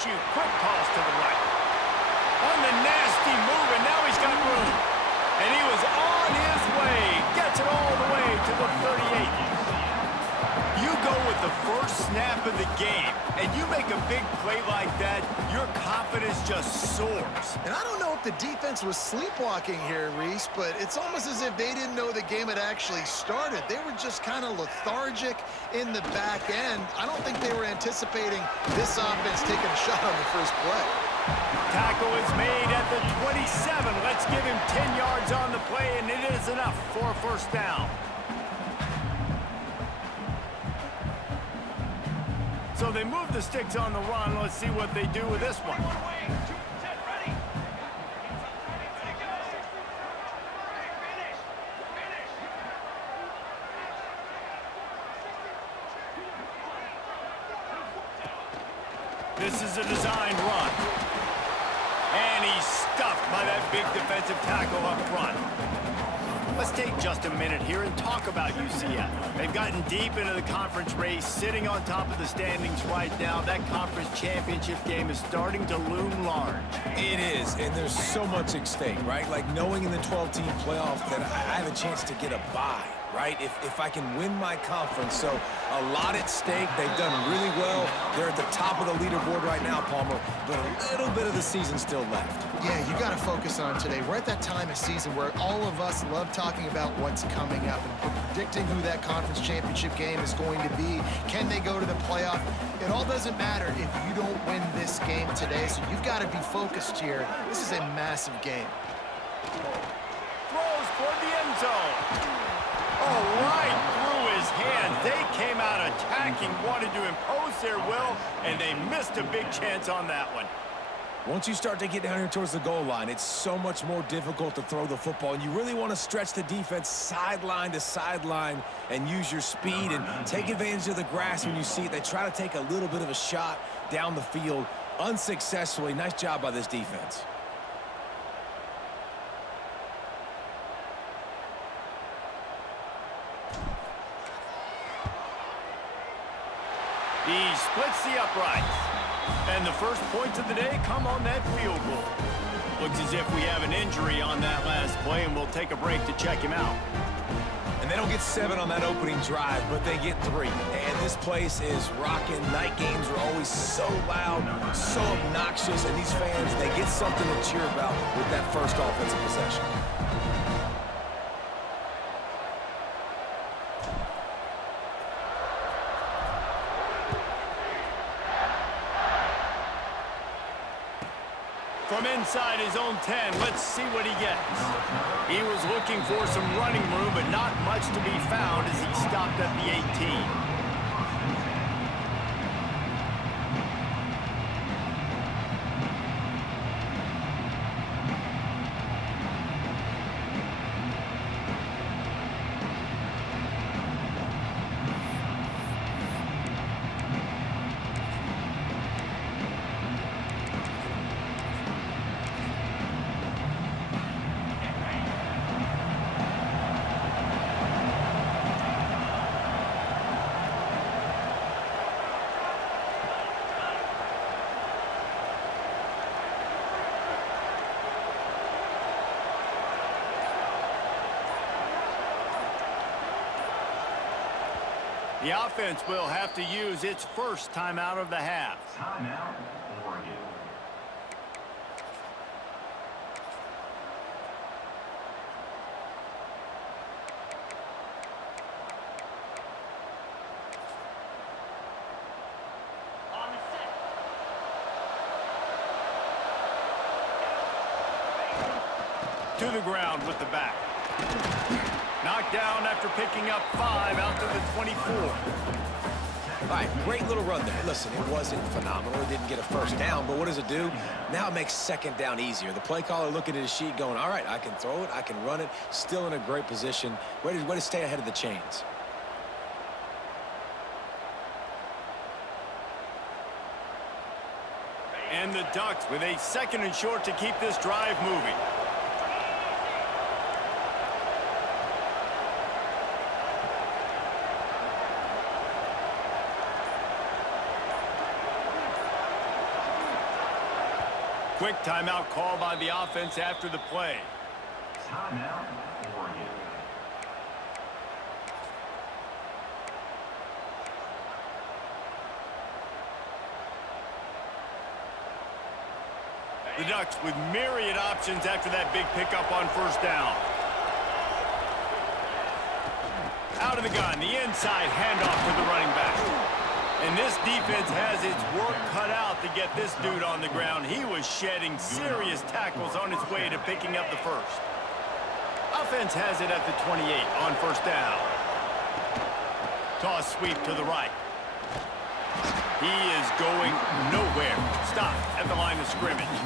shoot. Quick toss to the right. On the nasty move, and now he's got room. And he was on his way. Gets it all the way to the 38. You go with the first snap of the game, and you make a big play like that, your confidence just soars. And I don't know if the defense was sleepwalking here, Reese, but it's almost as if they didn't know the game had actually started. They were just kind of lethargic in the back end. I don't think they were anticipating this offense taking a shot on the first play. Tackle is made at the 27. Let's give him 10 yards on the play, and it is enough for a first down. So they move the sticks on the run. Let's see what they do with this one. This is a designed run. And he's stuffed by that big defensive tackle up front. Let's take just a minute here and talk about UCF. They've gotten deep into the conference race, sitting on top of the standings right now. That conference championship game is starting to loom large. It is, and there's so much at stake, right? Like knowing in the 12-team playoff that I have a chance to get a bye, right? If I can win my conference. So a lot at stake. They've done really well. They're at the top of the leaderboard right now, Palmer, but a little bit of the season still left. Yeah, you got to focus on today. We're at that time of season where all of us love talking about what's coming up and predicting who that conference championship game is going to be. Can they go to the playoff? It all doesn't matter if you don't win this game today, so you've got to be focused here. This is a massive game. Throws toward the end zone. Oh, right through his hand. They came out attacking, wanted to impose their will, and they missed a big chance on that one. Once you start to get down here towards the goal line, it's so much more difficult to throw the football, and you really want to stretch the defense sideline to sideline and use your speed and take advantage of the grass when you see it. They try to take a little bit of a shot down the field unsuccessfully. Nice job by this defense. He splits the uprights. And the first points of the day come on that field goal. Looks as if we have an injury on that last play, and we'll take a break to check him out. And they don't get 7 on that opening drive, but they get 3. And this place is rocking. Night games are always so loud, so obnoxious, and these fans, they get something to cheer about with that first offensive possession. From inside his own 10, let's see what he gets. He was looking for some running room, but not much to be found as he stopped at the 18. The offense will have to use its first timeout of the half. Timeout, Oregon. To the ground with the back. Knocked down after picking up 5 out to the 24. All right, great little run there. Listen, it wasn't phenomenal. It didn't get a first down, but what does it do? Now it makes second down easier. The play caller looking at his sheet going, all right, I can throw it, I can run it, still in a great position. Way to stay ahead of the chains. And the Ducks with a 2nd and short to keep this drive moving. Quick timeout call by the offense after the play. Timeout, Oregon. The Ducks with myriad options after that big pickup on first down. Out of the gun, the inside handoff to the running back. And this defense has its work cut out to get this dude on the ground. He was shedding serious tackles on his way to picking up the first. Offense has it at the 28 on first down. Toss sweep to the right. He is going nowhere. Stop at the line of scrimmage.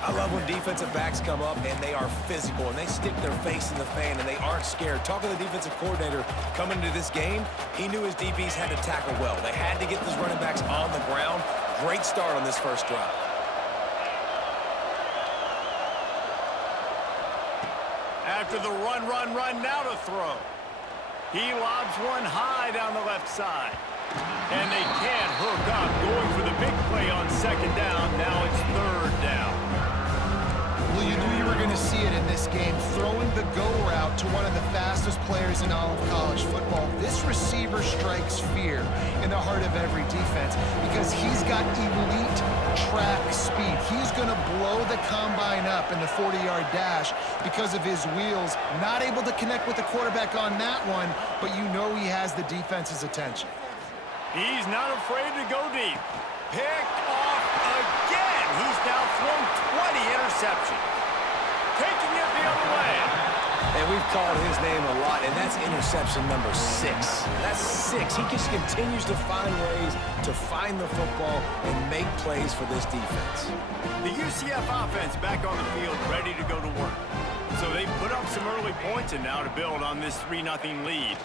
I love when defensive backs come up and they are physical and they stick their face in the fan and they aren't scared. Talking to the defensive coordinator coming into this game, he knew his DBs had to tackle well. They had to get those running backs on the ground. Great start on this first drive. After the run, now to throw. He lobs one high down the left side. And they can't hook up, going for the big play on second down. Now it's third down. Well, you knew you were going to see it in this game, throwing the go route to one of the fastest players in all of college football. This receiver strikes fear in the heart of every defense because he's got elite track speed. He's going to blow the combine up in the 40-yard dash because of his wheels. Not able to connect with the quarterback on that one, but you know he has the defense's attention. He's not afraid to go deep. Picked off again. He's now thrown 20 interceptions. Taking it the other way. And we've called his name a lot, and that's interception number 6. That's 6. He just continues to find ways to find the football and make plays for this defense. The UCF offense back on the field, ready to go to work. So they put up some early points and now to build on this 3-0 lead.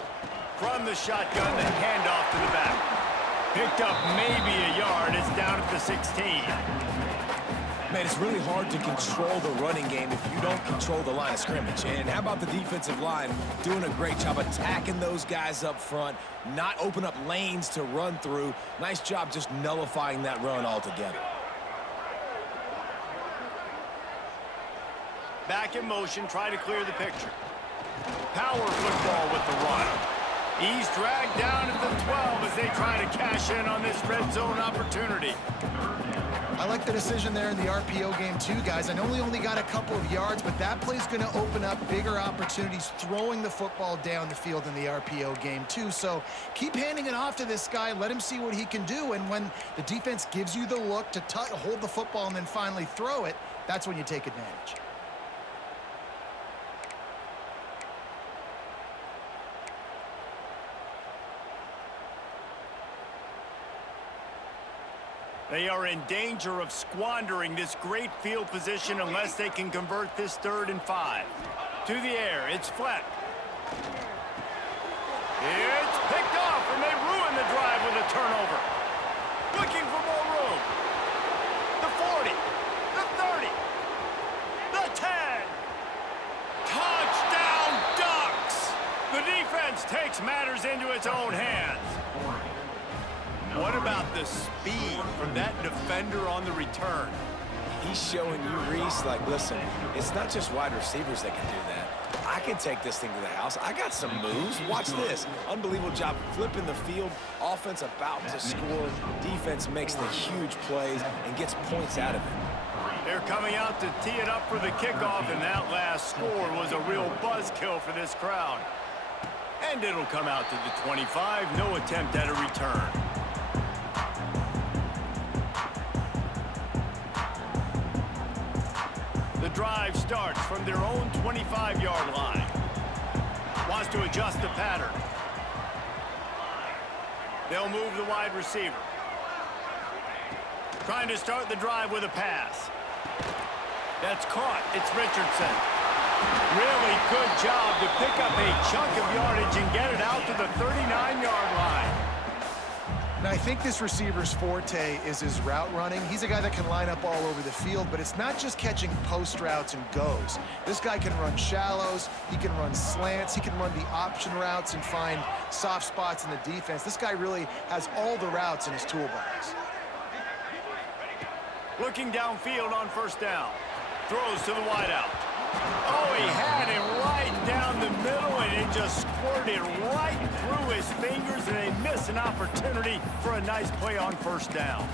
From the shotgun, the handoff to the back. Picked up maybe a yard. It's down at the 16. Man, it's really hard to control the running game if you don't control the line of scrimmage. And how about the defensive line doing a great job attacking those guys up front, not open up lanes to run through. Nice job just nullifying that run altogether. Back in motion, try to clear the picture. Power football with the run. He's dragged down at the 12 as they try to cash in on this red zone opportunity. I like the decision there in the RPO game too, guys. I know we only got a couple of yards, but that play's going to open up bigger opportunities throwing the football down the field in the RPO game too. So keep handing it off to this guy. Let him see what he can do. And when the defense gives you the look to hold the football and then finally throw it, that's when you take advantage. They are in danger of squandering this great field position unless they can convert this 3rd and 5. To the air, it's Fleck. It's picked off, and they ruin the drive with a turnover. Looking for more room. The 40, the 30, the 10. Touchdown, Ducks! The defense takes matters into its own hands. What about the speed from that defender on the return? He's showing you, Reese, like, listen, it's not just wide receivers that can do that. I can take this thing to the house. I got some moves. Watch this. Unbelievable job flipping the field. Offense about to score. Defense makes the huge plays and gets points out of it. They're coming out to tee it up for the kickoff, and that last score was a real buzzkill for this crowd. And it'll come out to the 25. No attempt at a return. The drive starts from their own 25-yard line. Wants to adjust the pattern. They'll move the wide receiver. Trying to start the drive with a pass. That's caught. It's Richardson. Really good job to pick up a chunk of yardage and get it out to the 39-yard line. Now, I think this receiver's forte is his route running. He's a guy that can line up all over the field, but it's not just catching post routes and goes. This guy can run shallows, he can run slants, he can run the option routes and find soft spots in the defense. This guy really has all the routes in his toolbox. Looking downfield on first down. Throws to the wideout. Oh, he had it right down the middle, and it just squirted right through his fingers, and they miss an opportunity for a nice play on first down.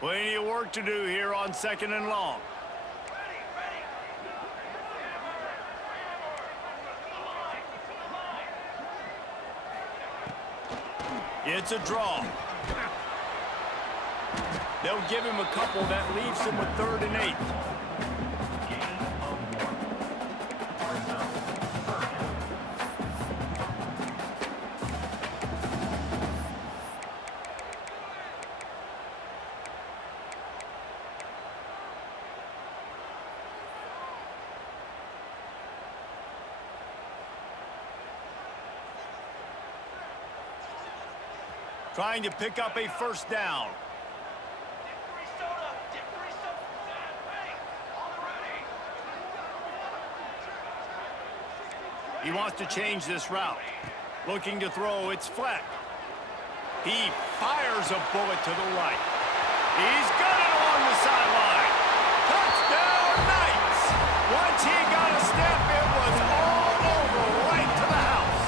Plenty of work to do here on 2nd and long. It's a draw. They'll give him a couple that leaves him with 3rd and 8. Trying to pick up a first down. He wants to change this route. Looking to throw, it's Fleck. He fires a bullet to the right. He's got it along the sideline. Touchdown Knights! Once he got a step, it was all over right to the house.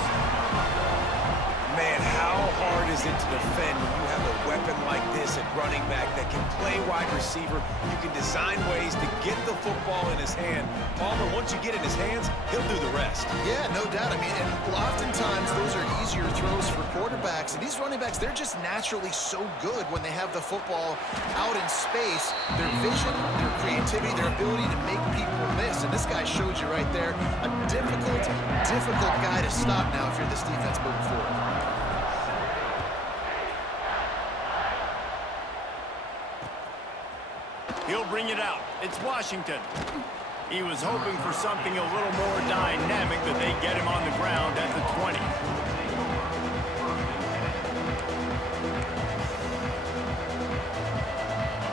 Man, how hard is it to defend when you have a weapon like this at running back that can play wide receiver? You can design ways to get the football in his hand. Palmer, once you get it in his hands, he'll do the rest. Yeah, no doubt. I mean, and oftentimes those are easier throws for quarterbacks. And these running backs, they're just naturally so good when they have the football out in space. Their vision, their creativity, their ability to make people miss. And this guy showed you right there, a difficult guy to stop now if you're this defense moving forward. He'll bring it out. It's Washington. He was hoping for something a little more dynamic, but they get him on the ground at the 20.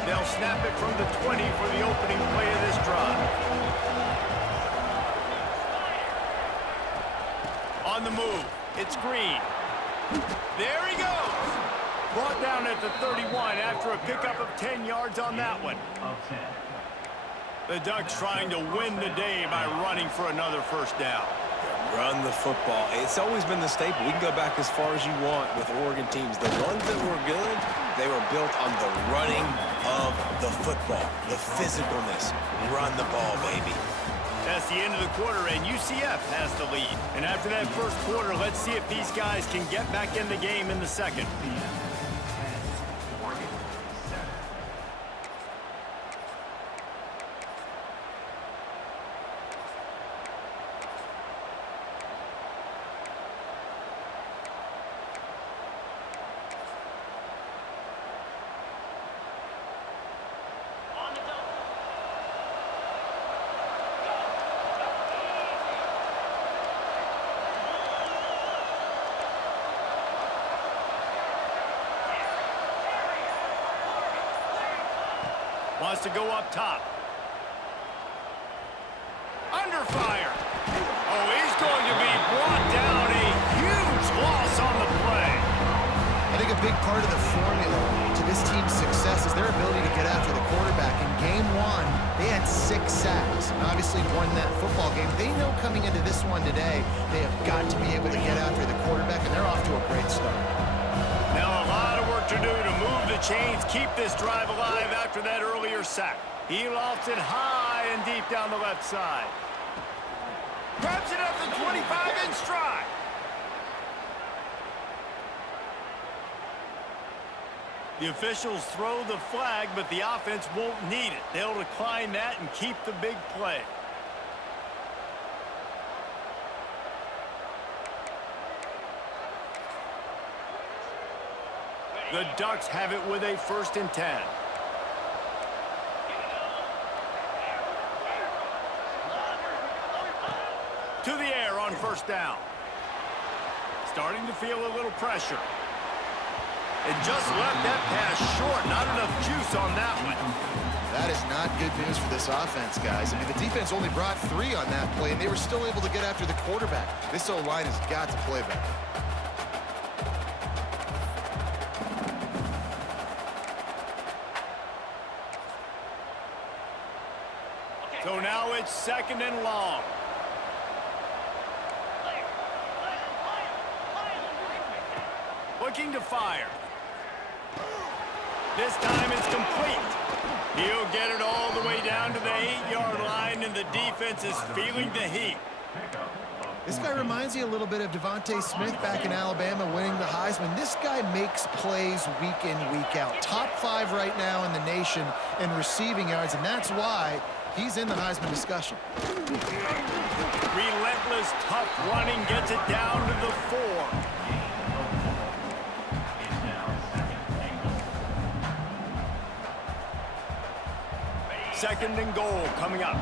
They'll snap it from the 20 for the opening play of this drive. On the move, it's Green. There he goes. Brought down at the 31 after a pickup of 10 yards on that one. The Ducks trying to win the day by running for another first down. Run the football. It's always been the staple. We can go back as far as you want with Oregon teams. The ones that were good, they were built on the running of the football, the physicalness. Run the ball, baby. That's the end of the quarter, and UCF has the lead. And after that first quarter, let's see if these guys can get back in the game in the second. Wants to go up top. Under fire. Oh, he's going to be brought down. A huge loss on the play. I think a big part of the formula to this team's success is their ability to get after the quarterback. In game one, they had 6 sacks and obviously won that football game. They know coming into this one today, they have got to be able to get after the quarterback, and they're off to a great start. Now a lot of work to do to move the chains, keep this drive alive after that earlier sack. He lofts it high and deep down the left side. Grabs it up the 25 in stride. The officials throw the flag, but the offense won't need it. They'll decline that and keep the big play. The Ducks have it with a 1st and 10. To the air on first down. starting to feel a little pressure. And just left that pass short. Not enough juice on that one. That is not good news for this offense, guys. I mean, the defense only brought 3 on that play, and they were still able to get after the quarterback. This O-line has got to play better. So now it's 2nd and long. Looking to fire. This time it's complete. He'll get it all the way down to the 8-yard line, and the defense is feeling the heat. This guy reminds you a little bit of Devontae Smith back in Alabama winning the Heisman. This guy makes plays week in, week out. Top 5 right now in the nation in receiving yards, and that's why he's in the Heisman discussion. Relentless, tough running gets it down to the 4. Second and goal coming up.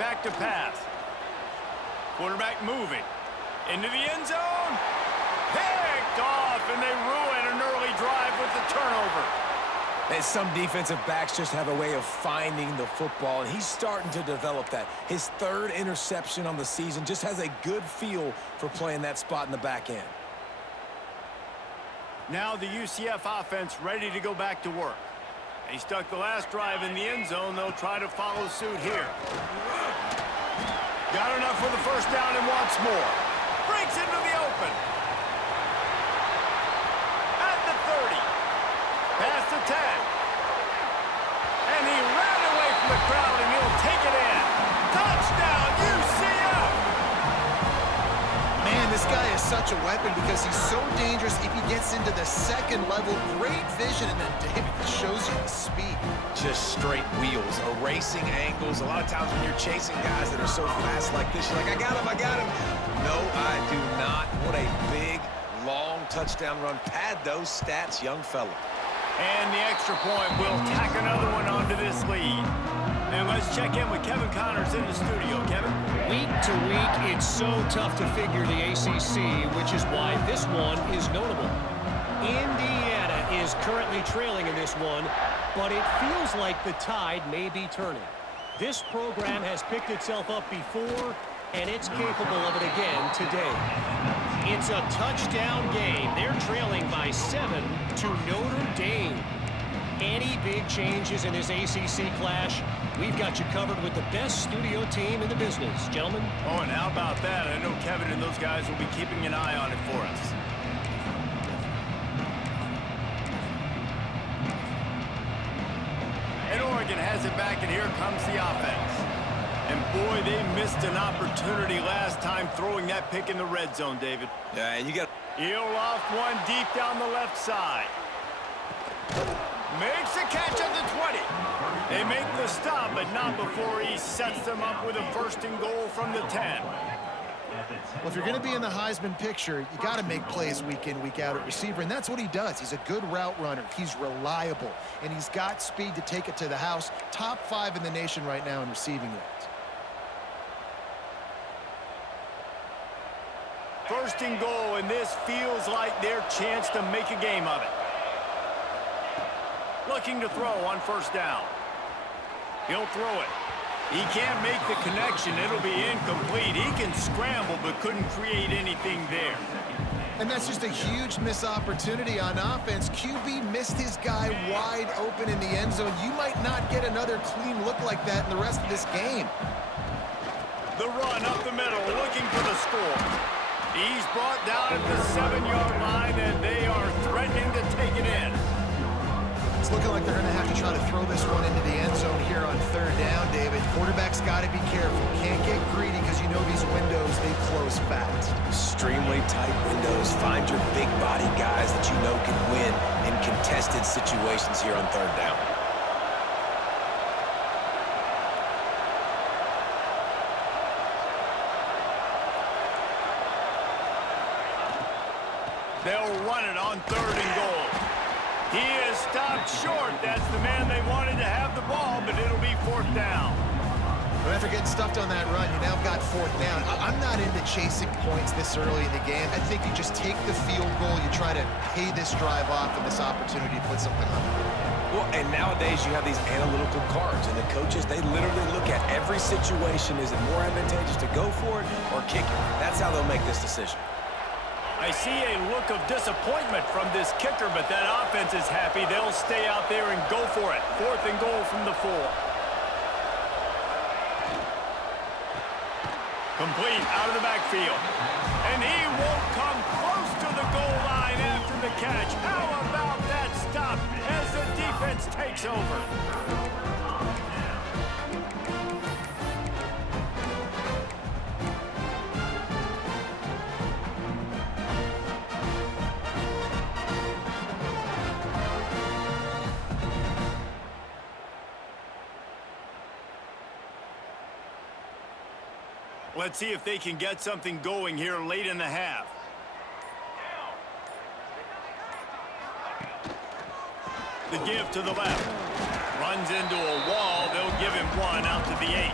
Back to pass. Quarterback moving. Into the end zone. Picked off, and they ruin an early drive with the turnover. And some defensive backs just have a way of finding the football, and he's starting to develop that. His 3rd interception on the season, just has a good feel for playing that spot in the back end. Now the UCF offense ready to go back to work. They stuck the last drive in the end zone. They'll try to follow suit here. Got enough for the first down and wants more. Breaks into the open. At the 30. Past the 10. And he ran away from the crowd, and he'll take it in. Touchdown, UCF! Man, this guy is such a weapon because he's so dangerous if he gets into the 2nd level. Great vision, and then David shows you the speed. Just straight wheels, erasing angles. A lot of times when you're chasing guys that are so fast like this, you're like, I got him, I got him. No, I do not. What a big, long touchdown run. Pad those stats, young fella. And the extra point will tack another one onto this lead. And let's check in with Kevin Connors in the studio. Kevin? Week to week, it's so tough to figure the ACC, which is why this one is notable. Indiana is currently trailing in this one, but it feels like the tide may be turning. This program has picked itself up before, and it's capable of it again today. It's a touchdown game. They're trailing by 7 to Notre Dame. Any big changes in this ACC clash, we've got you covered with the best studio team in the business. Gentlemen? Oh, and how about that? I know Kevin and those guys will be keeping an eye on it for us. And Oregon has it back, and here comes the offense. And boy, they missed an opportunity last time throwing that pick in the red zone, David. Yeah, and you got... He'll loft one deep down the left side. Makes a catch at the 20. They make the stop, but not before he sets them up with a 1st and goal from the 10. Well, if you're going to be in the Heisman picture, you got to make plays week in, week out at receiver, and that's what he does. He's a good route runner. He's reliable, and he's got speed to take it to the house. Top 5 in the nation right now in receiving yards. 1st and goal, and this feels like their chance to make a game of it. Looking to throw on 1st down. He'll throw it. He can't make the connection. It'll be incomplete. He can scramble, but couldn't create anything there. And that's just a huge missed opportunity on offense. QB missed his guy wide open in the end zone. You might not get another clean look like that in the rest of this game. The run up the middle, looking for the score. He's brought down at the 7-yard line, and they are threatening to take it in. It's looking like they're going to have to try to throw this one into the end zone here on 3rd down, David. Quarterback's got to be careful. Can't get greedy because you know these windows, they close fast. Extremely tight windows. Find your big body guys that you know can win in contested situations here on 3rd down. They'll run it on 3rd and goal. He is stopped short. That's the man they wanted to have the ball, but it'll be 4th down. But after getting stuffed on that run, you now got 4th down. I'm not into chasing points this early in the game. I think you just take the field goal. You try to pay this drive off and this opportunity to put something on the board. Well, and nowadays you have these analytical cards, and the coaches, they literally look at every situation. Is it more advantageous to go for it or kick it? That's how they'll make this decision. I see a look of disappointment from this kicker, but that offense is happy. They'll stay out there and go for it. 4th and goal from the 4. Complete out of the backfield. And he won't come close to the goal line after the catch. How about that stop as the defense takes over? Let's see if they can get something going here late in the half. The give to the left. Runs into a wall. They'll give him 1 out to the 8.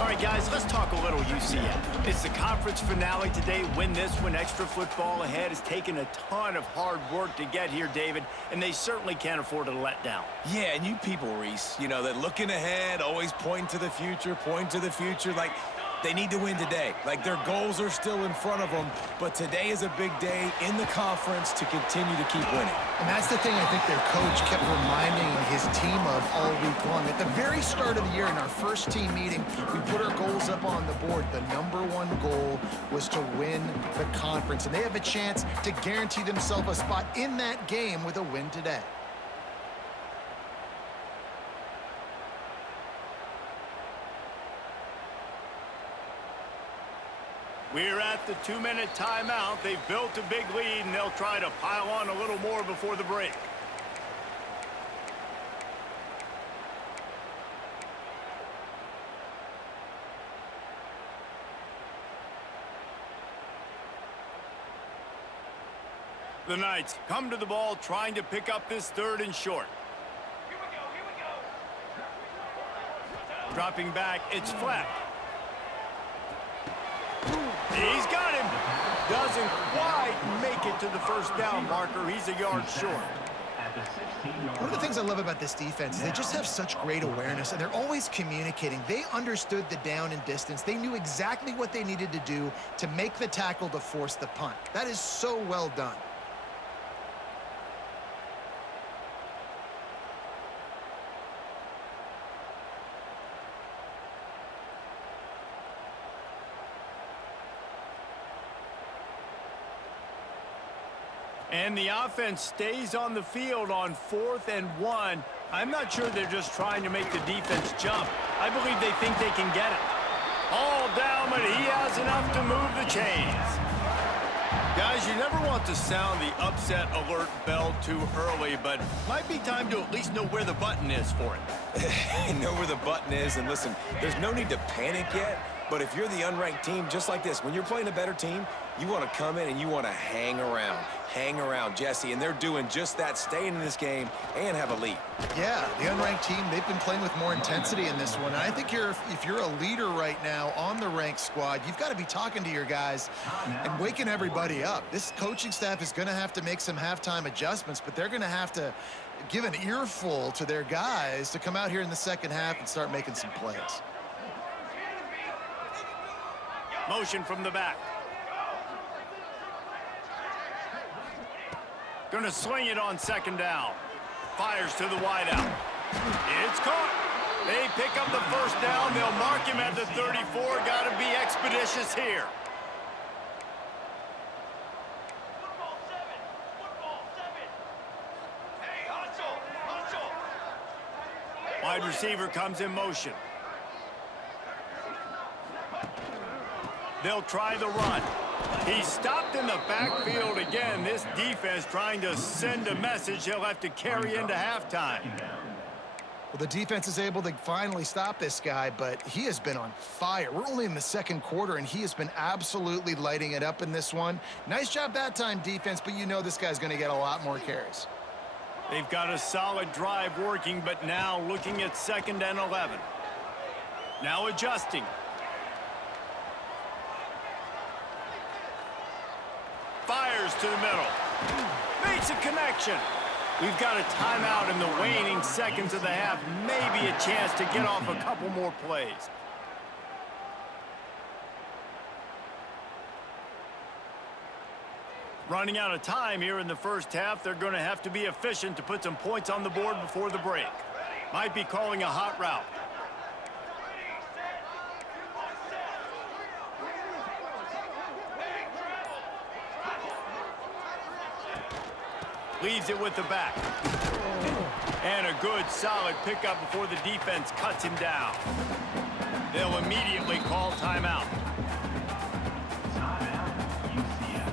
All right, guys, let's talk a little UCF. It's the conference finale today. Win this one. Extra football ahead. Has taken a ton of hard work to get here, David, and they certainly can't afford to let down. Yeah, and you people, Reese, you know, that looking ahead, always pointing to the future, like they need to win today. Like their goals are still in front of them, but today is a big day in the conference to continue to keep winning. And that's the thing I think their coach kept reminding his team of all week long. At the very start of the year in our first team meeting, we put our goals up on the board. The #1 goal was to win the conference, and they have a chance to guarantee themselves a spot in that game with a win today. We're at the 2-minute timeout. They've built a big lead, and they'll try to pile on a little more before the break. The Knights come to the ball trying to pick up this 3rd and short. Here we go. Dropping back, it's Fleck. He's got him. Doesn't quite make it to the 1st down marker. He's a yard short. One of the things I love about this defense is they just have such great awareness, and they're always communicating. They understood the down and distance. They knew exactly what they needed to do to make the tackle to force the punt. That is so well done. And the offense stays on the field on 4th and 1. I'm not sure they're just trying to make the defense jump. I believe they think they can get it. All down, but he has enough to move the chains. Guys, you never want to sound the upset alert bell too early, but might be time to at least know where the button is for it. Know where the button is, and listen, there's no need to panic yet, but if you're the unranked team, just like this, when you're playing a better team, you want to come in and you want to hang around, Jesse, and they're doing just that, staying in this game and have a lead. Yeah, the unranked team, they've been playing with more intensity in this one. And I think if you're a leader right now on the ranked squad, you've got to be talking to your guys and waking everybody up. This coaching staff is going to have to make some halftime adjustments, but they're going to have to give an earful to their guys to come out here in the second half and start making some plays. Motion from the back. Going to sling it on 2nd down. Fires to the wideout. It's caught. They pick up the 1st down. They'll mark him at the 34. Got to be expeditious here. Football 7. Hey, hustle. Wide receiver comes in motion. They'll try the run. He's stopped in the backfield again. This defense trying to send a message he'll have to carry into halftime. Well, the defense is able to finally stop this guy, but he has been on fire. We're only in the 2nd quarter, and he has been absolutely lighting it up in this one. Nice job that time, defense, but you know this guy's going to get a lot more carries. They've got a solid drive working, but now looking at 2nd and 11. Now adjusting. Fires to the middle. Makes a connection. We've got a timeout in the waning seconds of the half. Maybe a chance to get off a couple more plays. Running out of time here in the first half. They're going to have to be efficient to put some points on the board before the break. Might be calling a hot route. Leaves it with the back. And a good, solid pickup before the defense cuts him down. They'll immediately call timeout. Timeout, UCF.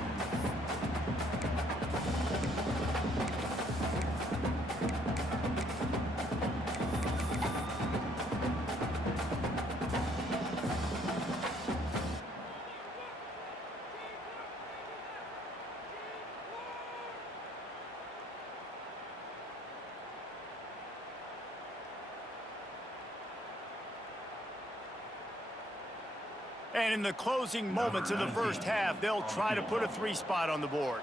And in the closing moments of the first half, they'll try to put a 3-spot on the board.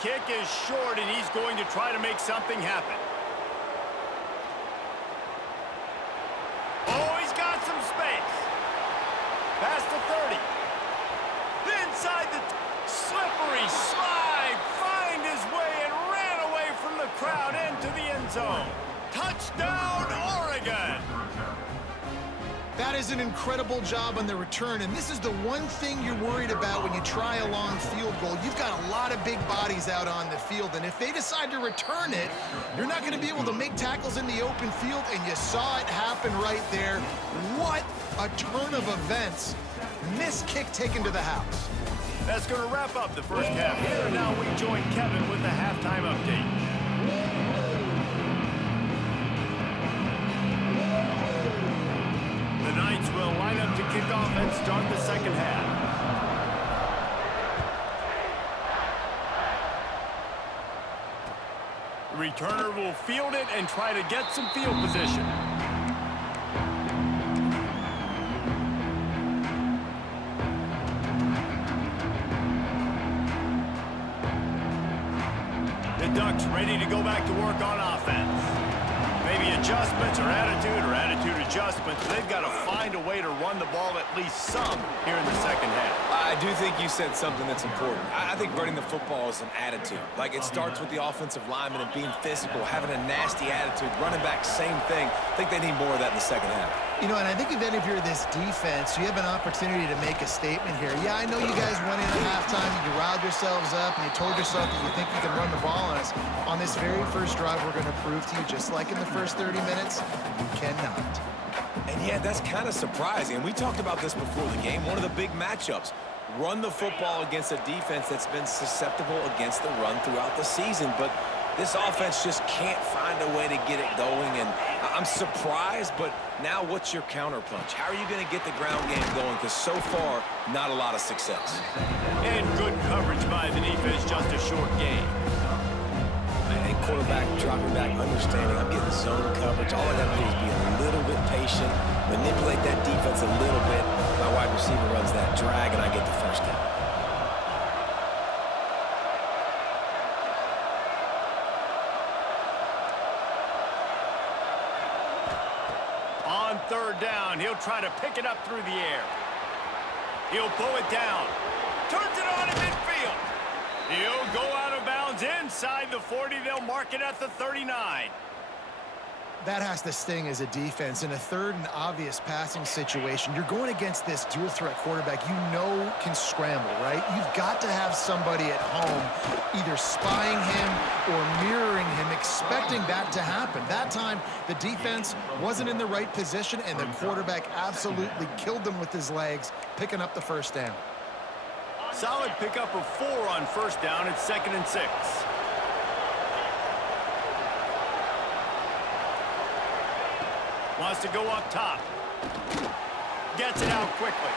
Kick is short, and he's going to try to make something happen. Oh, he's got some space. Past the 30. Inside the slippery slide, find his way and ran away from the crowd into the end zone. Touchdown, Oregon! That is an incredible job on the return, and this is the one thing you're worried about when you try a long field goal. You've got a lot of big bodies out on the field, and if they decide to return it, you're not going to be able to make tackles in the open field, and you saw it happen right there. What a turn of events. Missed kick taken to the house. That's going to wrap up the first half here, and now we join Kevin with the halftime update. The Knights will line up to kick off and start the second half. The returner will field it and try to get some field position. The Ducks ready to go back to work on offense. Maybe adjustments or attitude adjustments. They've got to find a way to run the ball at least some here in the second half. I do think you said something that's important. I think running the football is an attitude. Like, it starts with the offensive lineman and being physical, having a nasty attitude. Running back, same thing. I think they need more of that in the second half. You know, and I think even if you're this defense, you have an opportunity to make a statement here. Yeah, I know you guys went in at halftime and you riled yourselves up and you told yourself that you think you can run the ball on us. On this very first drive, we're going to prove to you, just like in the first 30 minutes, you cannot. And yeah, that's kind of surprising. And we talked about this before the game. One of the big matchups. Run the football against a defense that's been susceptible against the run throughout the season. But this offense just can't find a way to get it going. And I'm surprised, but now what's your counterpunch? How are you going to get the ground game going? Because so far, not a lot of success. And good coverage by the defense, just a short game. And quarterback dropping back, understanding I'm getting zone coverage. All I got to do is be a little bit patient, manipulate that defense a little bit. My wide receiver runs that drag, and I get the first down. On third down, he'll try to pick it up through the air. He'll pull it down. Turns it on in midfield. He'll go out of bounds inside the 40. They'll mark it at the 39. That has to sting as a defense. In a third and obvious passing situation, you're going against this dual threat quarterback you know can scramble, right? You've got to have somebody at home either spying him or mirroring him, expecting that to happen. That time, the defense wasn't in the right position, and the quarterback absolutely killed them with his legs, picking up the first down. Solid pickup of 4 on first down. It's 2nd and 6. Wants to go up top. Gets it out quickly.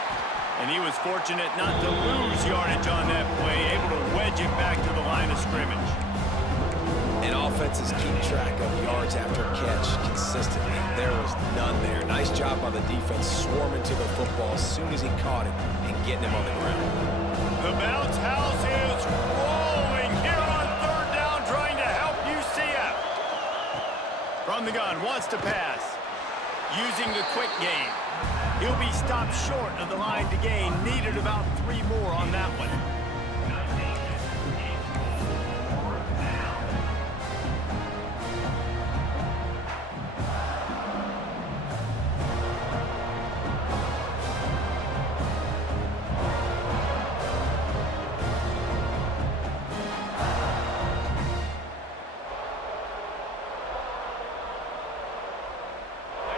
And he was fortunate not to lose yardage on that play, able to wedge it back to the line of scrimmage. And offenses keep track of yards after catch consistently. There was none there. Nice job by the defense swarming to the football as soon as he caught it and getting him on the ground. The bounce house is rolling here on third down, trying to help UCF. From the gun, wants to pass. Using the quick game. He'll be stopped short of the line to gain. Needed about 3 more on that one.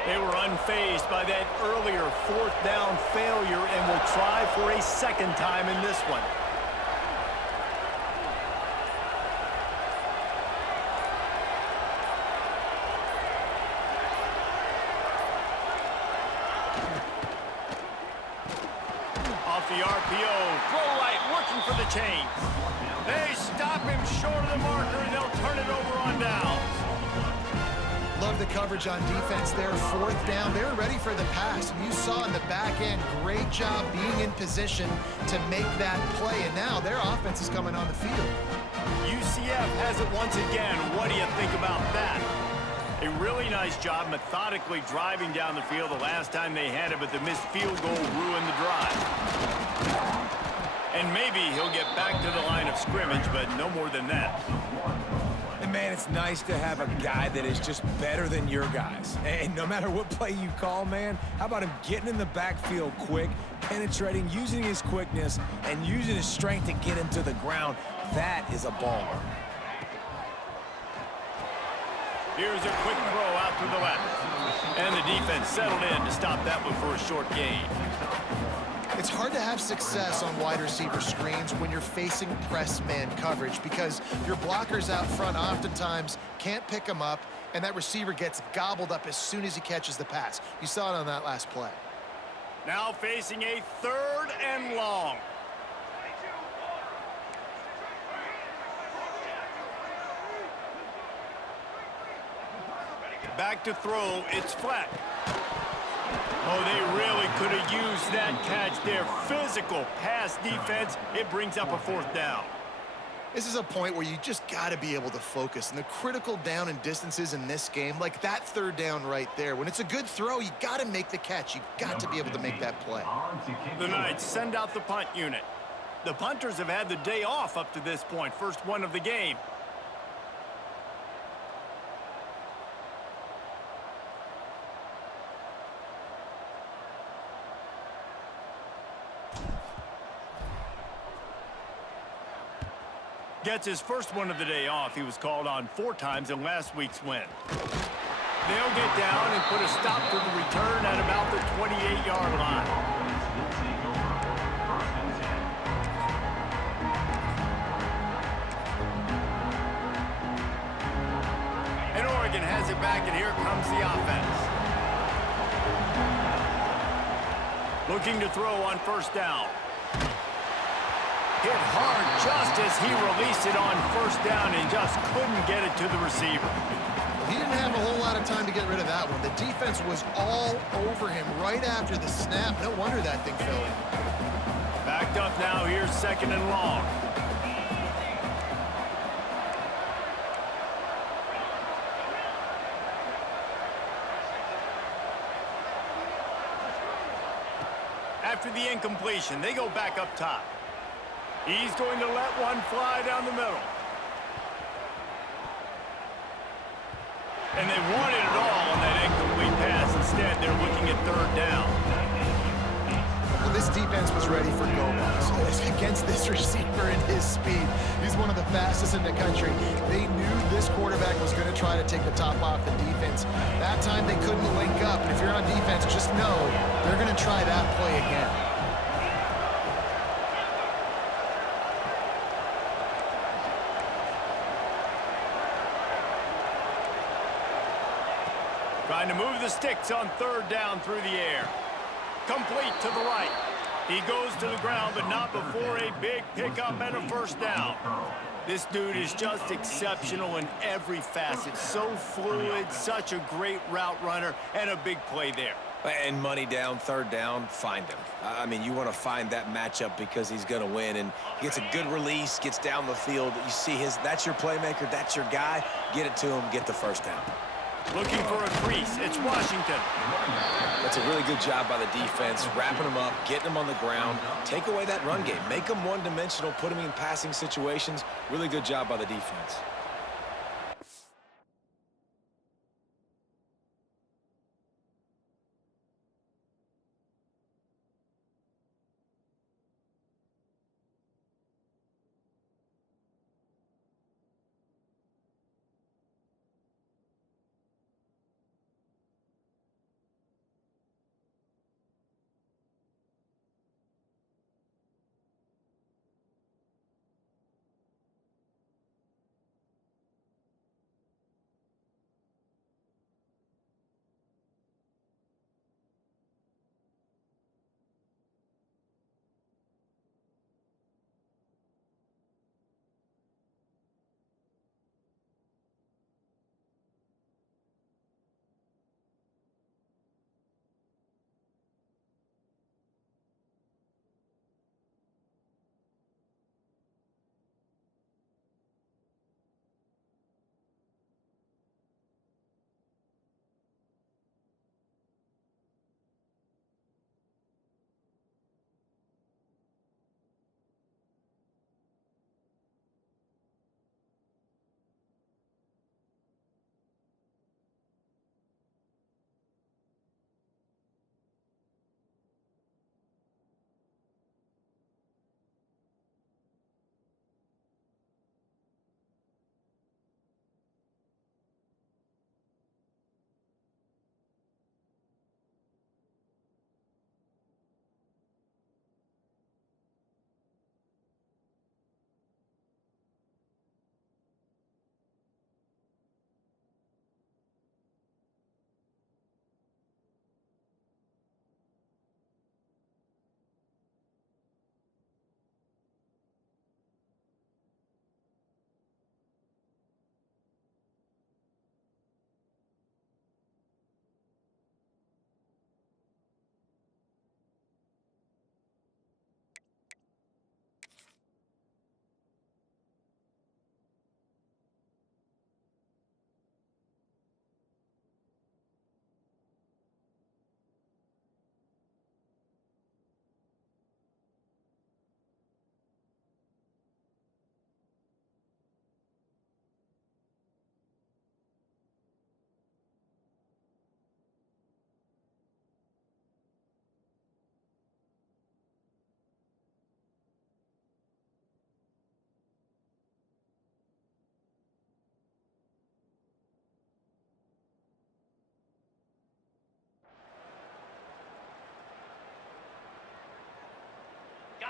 They were unfazed by that earlier fourth down failure and will try for a second time in this one. Off the RPO, throw right, looking for the chains. They stop him short of the marker and they'll turn it over on downs. Love the coverage on defense there. Fourth down. They were ready for the pass. And you saw in the back end, great job being in position to make that play. And now their offense is coming on the field. UCF has it once again. What do you think about that? A really nice job methodically driving down the field the last time they had it, but the missed field goal ruined the drive. And maybe he'll get back to the line of scrimmage, but no more than that. And man, it's nice to have a guy that is just better than your guys. And no matter what play you call, man, how about him getting in the backfield quick, penetrating, using his quickness, and using his strength to get him to the ground? That is a baller. Here's a quick throw out to the left. And the defense settled in to stop that one for a short gain. It's hard to have success on wide receiver screens when you're facing press man coverage because your blockers out front oftentimes can't pick them up, and that receiver gets gobbled up as soon as he catches the pass. You saw it on that last play. Now facing a 3rd and long. Back to throw, it's Fleck. Oh, they really could have used that catch there. Physical pass defense. It brings up a 4th down. This is a point where you just got to be able to focus. And the critical down and distances in this game, like that 3rd down right there, when it's a good throw, you got to make the catch. You got to be able to make that play. The Knights send out the punt unit. The punters have had the day off up to this point. First one of the game. Gets his first one of the day off. He was called on 4 times in last week's win. They'll get down and put a stop to the return at about the 28-yard line. And Oregon has it back, and here comes the offense. Looking to throw on 1st down. Hit hard just as he released it on 1st down and just couldn't get it to the receiver. He didn't have a whole lot of time to get rid of that one. The defense was all over him right after the snap. No wonder that thing fell in. Backed up now. Here's 2nd and long. After the incompletion, they go back up top. He's going to let one fly down the middle. And they wanted it all on that incomplete pass. Instead, they're looking at 3rd down. Well, this defense was ready for go-balls. Against this receiver and his speed, he's one of the fastest in the country. They knew this quarterback was going to try to take the top off the defense. That time they couldn't link up. And if you're on defense, just know they're going to try that play again. Trying to move the sticks on third down through the air. Complete to the right. He goes to the ground, but not before a big pickup and a first down. This dude is just exceptional in every facet. So fluid, such a great route runner, and a big play there. And money down, third down, find him. I mean, you want to find that matchup because he's going to win. And he gets a good release, gets down the field. You see that's your playmaker, that's your guy. Get it to him, get the first down. Looking for a crease. It's Washington. That's a really good job by the defense, wrapping them up, getting them on the ground. Take away that run game. Make them one-dimensional, put them in passing situations. Really good job by the defense.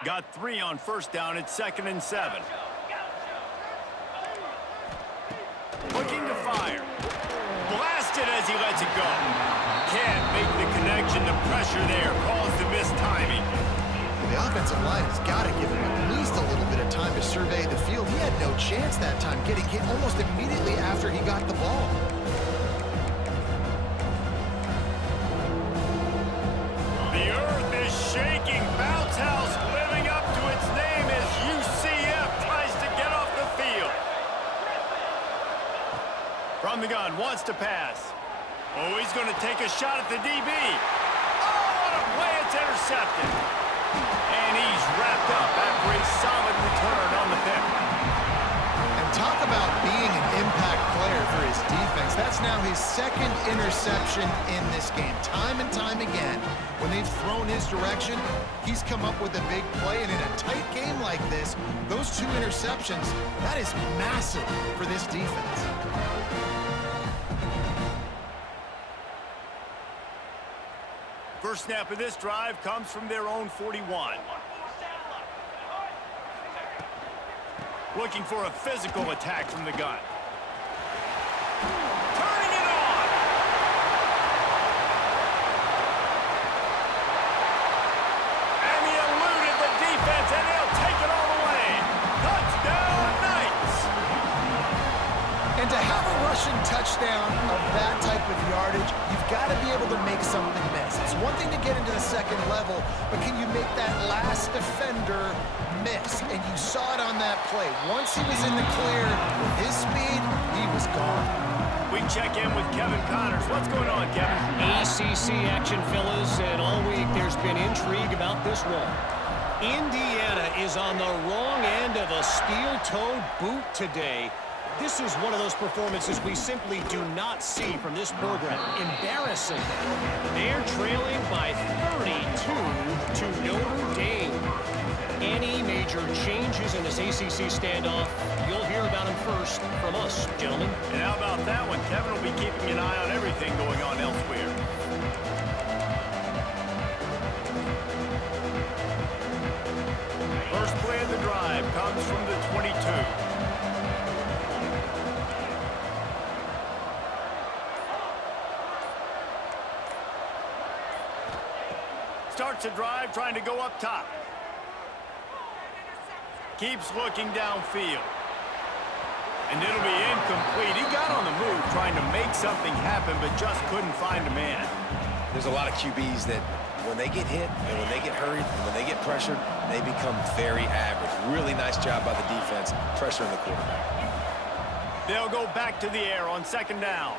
Got 3 on first down. It's 2nd and 7. Looking to fire. Blasted as he lets it go. Can't make the connection. The pressure there caused the missed timing. The offensive line has got to give him at least a little bit of time to survey the field. He had no chance that time, getting hit almost immediately after he got the ball. The earth is shaking. Bounce house living up to its name as UCF tries to get off the field. From the gun, wants to pass. Oh, he's going to take a shot at the DB. Oh, what a play. It's intercepted. And he's wrapped up after a solid return on the pick. And talk about being an impact player for his defense. That's now his 2nd interception in this game. Time and time again, when they've thrown his direction, he's come up with a big play. And in a tight game like this, those 2 interceptions, that is massive for this defense. First snap of this drive comes from their own 41. Looking for a physical attack from the gun. Turning it on! have a rushing touchdown of that type of yardage, you've got to be able to make something miss. It's one thing to get into the second level, but can you make that last defender miss? And you saw it on that play. Once he was in the clear with his speed, he was gone. We check in with Kevin Connors. What's going on, Kevin? ACC action, fellas, and all week there's been intrigue about this one. Indiana is on the wrong end of a steel-toed boot today. This is one of those performances we simply do not see from this program. Embarrassing. They're trailing by 32 to Notre Dame. Any major changes in this ACC standoff, you'll hear about them first from us, gentlemen. And how about that one? Kevin will be keeping an eye on everything going on elsewhere. First play of the drive comes from the 22. Starts a drive trying to go up top. Keeps looking downfield. And it'll be incomplete. He got on the move trying to make something happen, but just couldn't find a man. There's a lot of QBs that when they get hit and when they get hurried and when they get pressured, they become very average. Really nice job by the defense, pressuring the quarterback. They'll go back to the air on second down.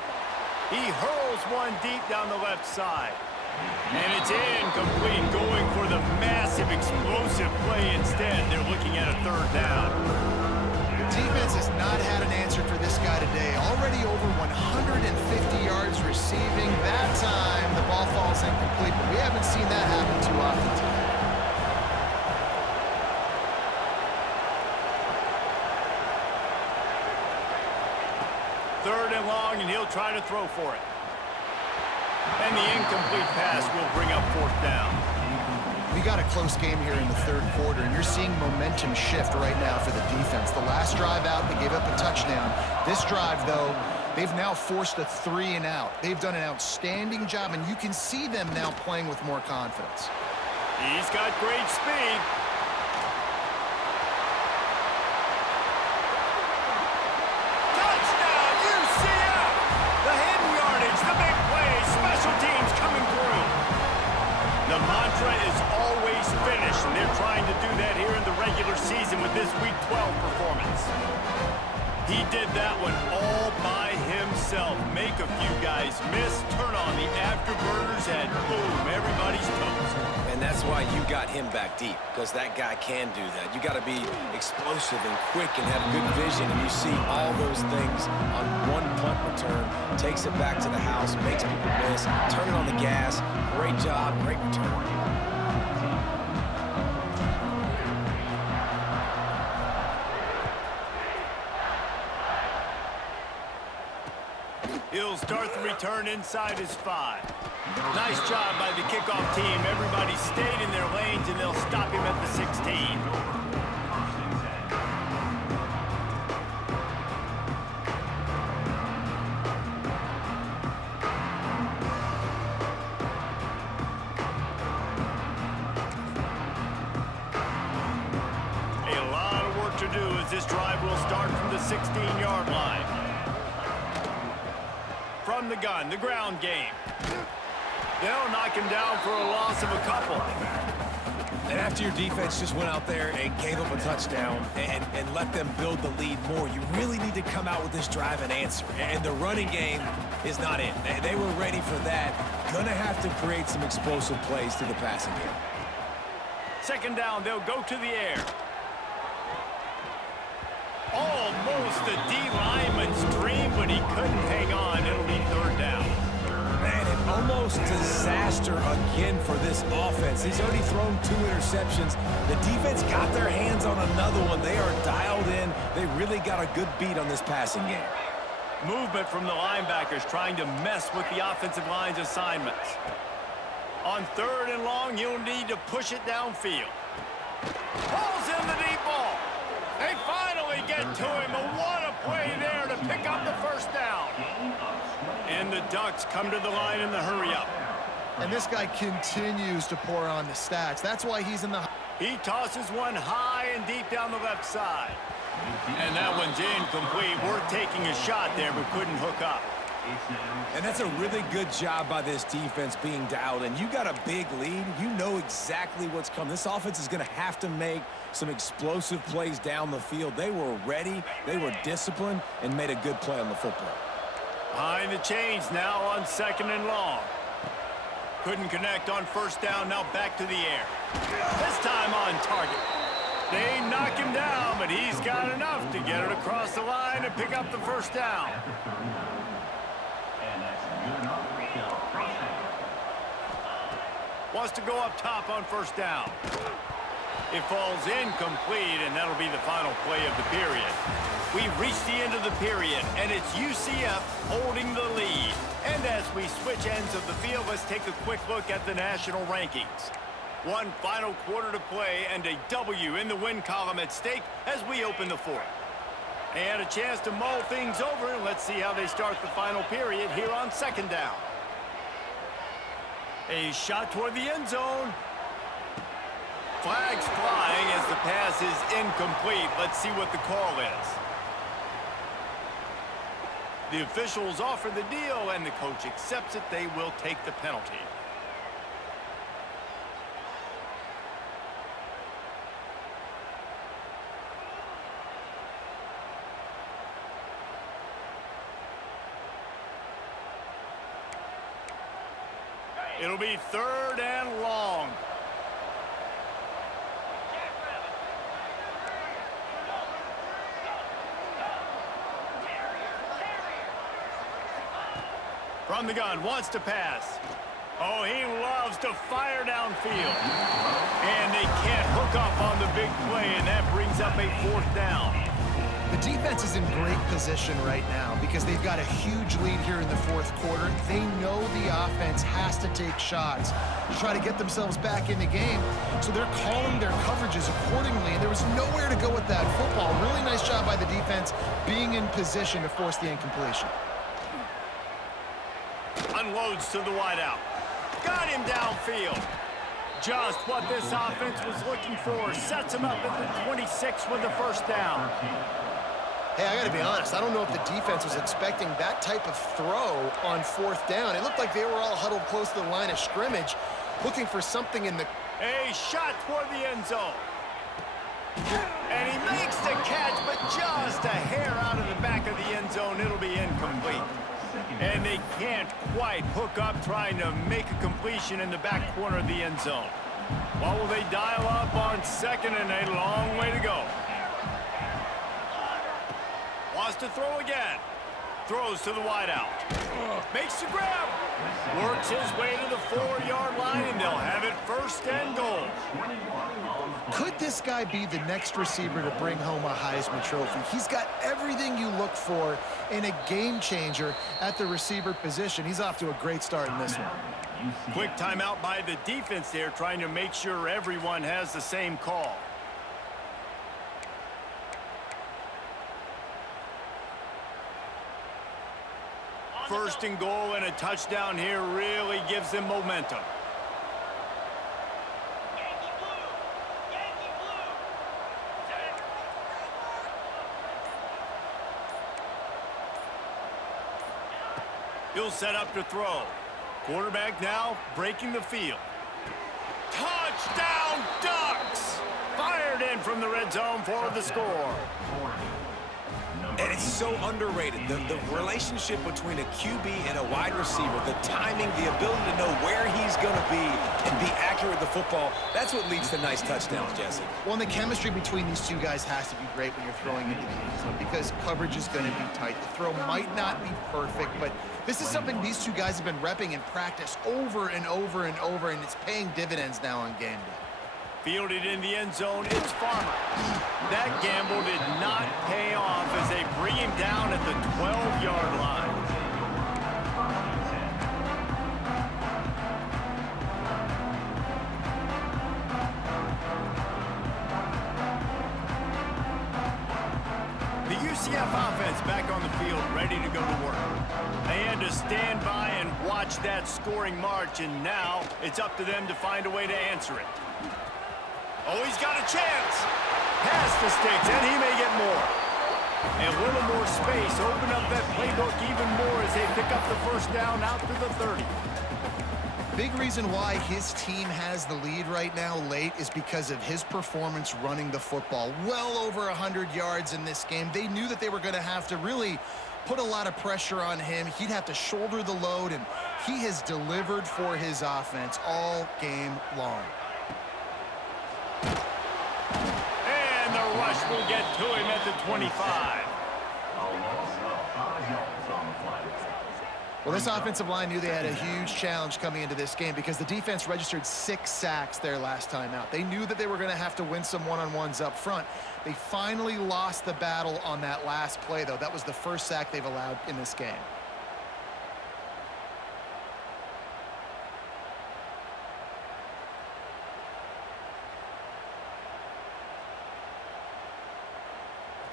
He hurls one deep down the left side. And it's incomplete, going for the massive explosive play instead. They're looking at a third down. The defense has not had an answer for this guy today. Already over 150 yards receiving. That time, the ball falls incomplete, but we haven't seen that happen too often today. Third and long, and he'll try to throw for it. And the incomplete pass will bring up fourth down. We got a close game here in the third quarter, and you're seeing momentum shift right now for the defense. The last drive out, they gave up a touchdown. This drive, though, they've now forced a 3 and out. They've done an outstanding job, and you can see them now playing with more confidence. He's got great speed. Touchdown, UCF! The hidden yardage, the big play, special teams coming through. The mantra is always finish, and they're trying to do that here in the regular season with this Week 12 performance. He did that one all by himself. Make a few guys miss, turn on the afterburners, and boom, everybody's toast. And that's why you got him back deep, because that guy can do that. You got to be explosive and quick and have good vision, and you see all those things on one punt return. Takes it back to the house, makes people miss, turning on the gas. Great job, great return. He'll start the return inside his 5. Nice job by the kickoff team. Everybody stayed in their lanes, and they'll stop him at the 16. A lot of work to do as this drive will start from the 16-yard line. From the gun, the ground game. They'll knock him down for a loss of a couple. And after your defense just went out there and gave up a touchdown and let them build the lead more, you really need to come out with this drive and answer. And the running game is not in. They were ready for that. Gonna have to create some explosive plays through the passing game. Second down, they'll go to the air. Almost a D-lineman's dream, but he couldn't hang on. It'll be third down. Man, an almost disaster again for this offense. He's already thrown 2 interceptions. The defense got their hands on another one. They are dialed in. They really got a good beat on this passing game. Movement from the linebackers trying to mess with the offensive line's assignments. On third and long, you'll need to push it downfield. Pulls in the deep ball. They finally get to him, but what a play there to pick up the first down. And the Ducks come to the line in the hurry-up. And this guy continues to pour on the stats. That's why he's in the... He tosses one high and deep down the left side. And that one's incomplete. Worth taking a shot there, but couldn't hook up. And that's a really good job by this defense being dialed in. You got a big lead. You know exactly what's coming. This offense is going to have to make some explosive plays down the field. They were ready, they were disciplined, and made a good play on the football. Behind the chains now on 2nd and long. Couldn't connect on 1st down, now back to the air. This time on target. They knock him down, but he's got enough to get it across the line and pick up the 1st down. Wants to go up top on 1st down. It falls incomplete, and that'll be the final play of the period. We've reached the end of the period, and it's UCF holding the lead. And as we switch ends of the field, let's take a quick look at the national rankings. One final quarter to play, and a W in the win column at stake as we open the 4th. And a chance to mull things over, and let's see how they start the final period here on 2nd down. A shot toward the end zone. Flags flying as the pass is incomplete. Let's see what the call is. The officials offer the deal, and the coach accepts it. They will take the penalty. It'll be 3rd and long. From the gun, wants to pass. Oh, he loves to fire downfield. And they can't hook up on the big play, and that brings up a 4th down. The defense is in great position right now because they've got a huge lead here in the 4th quarter. They know the offense has to take shots to try to get themselves back in the game, so they're calling their coverages accordingly, and there was nowhere to go with that football. Really nice job by the defense being in position to force the incompletion. Unloads to the wideout. Got him downfield. Just what this offense was looking for. Sets him up at the 26 with the 1st down. Hey, I got to be honest. I don't know if the defense was expecting that type of throw on 4th down. It looked like they were all huddled close to the line of scrimmage, looking for something in the... A shot toward the end zone. And he makes the catch, but just a hair out of the back of the end zone. It'll be incomplete. And they can't quite hook up trying to make a completion in the back corner of the end zone. What will they dial up on 2nd and a long way to go? Wants to throw again. Throws to the wideout. Makes the grab. Works his way to the 4-yard line, and they'll have it 1st and goal. Could this guy be the next receiver to bring home a Heisman Trophy? He's got everything you look for in a game changer at the receiver position. He's off to a great start in this one. Quick timeout by the defense there, trying to make sure everyone has the same call. First and goal, and a touchdown here really gives them momentum. He'll set up to throw. Quarterback now breaking the field. Touchdown Ducks! Fired in from the red zone for the score. And it's so underrated. The relationship between a QB and a wide receiver, the timing, the ability to know where he's going to be and be accurate with the football, that's what leads to nice touchdowns, Jesse. Well, and the chemistry between these two guys has to be great when you're throwing into the end zone because coverage is going to be tight. The throw might not be perfect, but this is something these two guys have been repping in practice over and over and over, and it's paying dividends now on game day. Fielded in the end zone, it's Farmer. That gamble did not pay off as they bring him down at the 12-yard line. The UCF offense back on the field, ready to go to work. They had to stand by and watch that scoring march, and now it's up to them to find a way to answer it. Oh, he's got a chance. past the sticks, and he may get more. And a little more space, open up that playbook even more as they pick up the first down out to the 30. Big reason why his team has the lead right now late is because of his performance running the football. Well over 100 yards in this game. They knew that they were going to have to really put a lot of pressure on him. He'd have to shoulder the load, and he has delivered for his offense all game long. And the rush will get to him at the 25. A loss of 5 yards on the play. Well, this offensive line knew they had a huge challenge coming into this game because the defense registered 6 sacks their last time out. They knew that they were going to have to win some one-on-ones up front. They finally lost the battle on that last play, though. That was the first sack they've allowed in this game.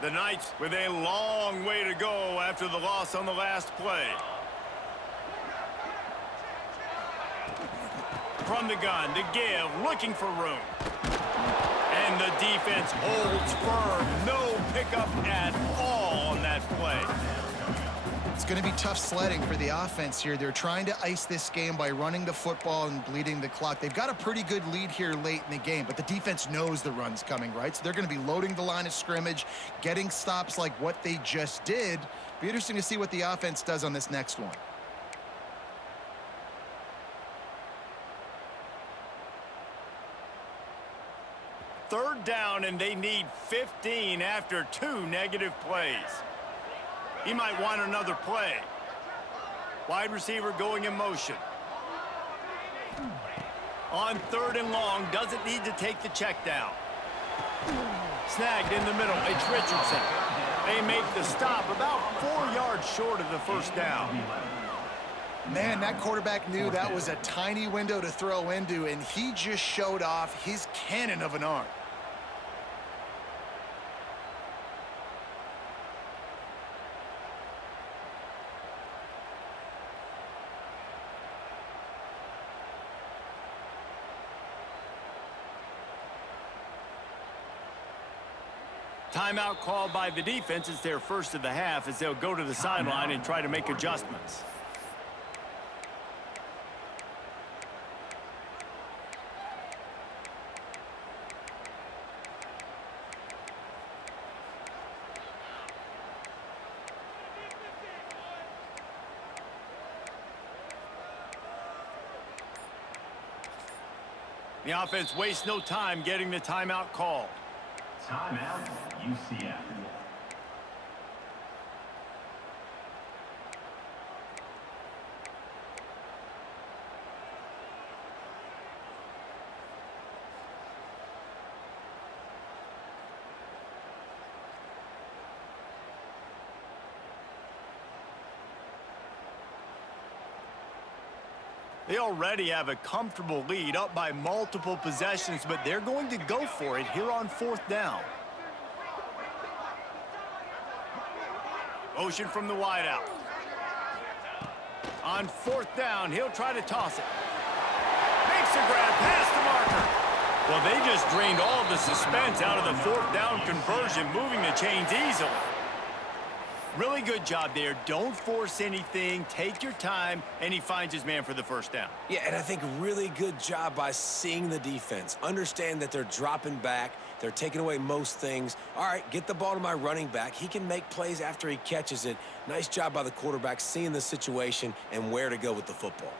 The Knights with a long way to go after the loss on the last play. From the gun, to give, looking for room. And the defense holds firm. No pickup at all on that play. It's going to be tough sledding for the offense here. They're trying to ice this game by running the football and bleeding the clock. They've got a pretty good lead here late in the game, but the defense knows the run's coming, right? So they're going to be loading the line of scrimmage, getting stops like what they just did. Be interesting to see what the offense does on this next one. Third down, and they need 15 after 2 negative plays. He might want another play. Wide receiver going in motion. On 3rd and long, doesn't need to take the check down. Snagged in the middle, it's Richardson. They make the stop about 4 yards short of the first down. Man, that quarterback knew that was a tiny window to throw into, and he just showed off his cannon of an arm. Timeout called by the defense. It's their first of the half as they'll go to the sideline and try to make adjustments. The offense wastes no time getting the timeout called. Timeout, UCF. They already have a comfortable lead, up by multiple possessions, but they're going to go for it here on 4th down. Motion from the wideout. On 4th down, he'll try to toss it. Makes a grab past the marker. Well, they just drained all the suspense out of the 4th down conversion, moving the chains easily. Really good job there. Don't force anything. Take your time, and he finds his man for the first down. Yeah, and I think really good job by seeing the defense. Understand that they're dropping back. They're taking away most things. All right, get the ball to my running back. He can make plays after he catches it. Nice job by the quarterback seeing the situation and where to go with the football.